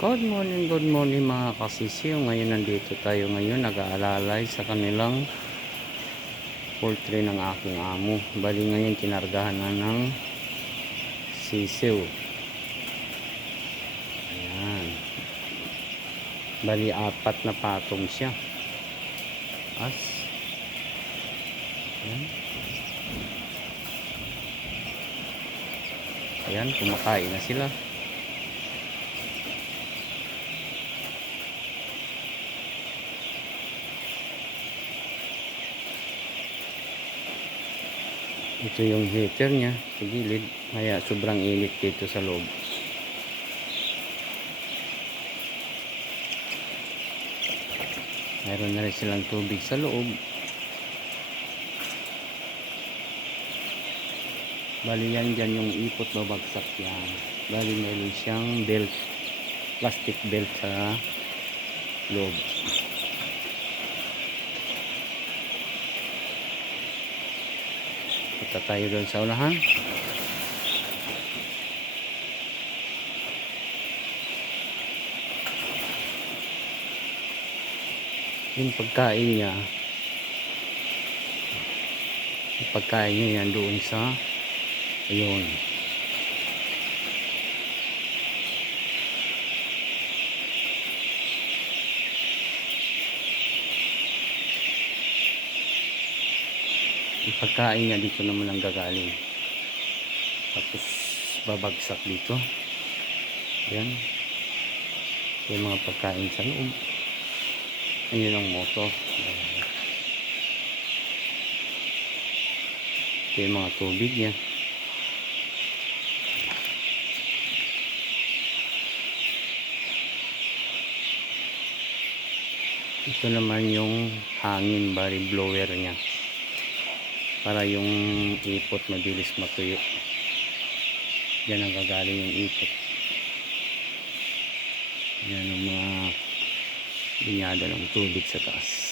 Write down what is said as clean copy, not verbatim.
Good morning mga kasisiyo. Ngayon nandito tayo ngayon nag-aalalay sa kanilang poultry ng aking amo. Bali ngayon kinargahan na ng sisiw. Ayan. Bali 4 na patong siya. Ayan. Ayan, kumakain na sila. Ito yung heater niya sa gilid, kaya sobrang init dito sa loob. Mayroon na rin silang tubig sa loob. Bali yan dyan yung ipot, babagsak yan. Bali mayroon siyang belt, plastic belt sa loob. Punta tayo doon sa unahan. Yung pagkain niya yan doon sa ayun. Yung pagkain niya dito naman ang gagaling, tapos babagsak dito. Yan yung mga pagkain sa loob. Ayun ang motor. Ito yung mga tubig niya. Ito naman yung hangin bari blower niya, para yung ipot mabilis matuyo. Yan ang gagaling yung ipot. Yan ang mga binyada ng tubig sa taas.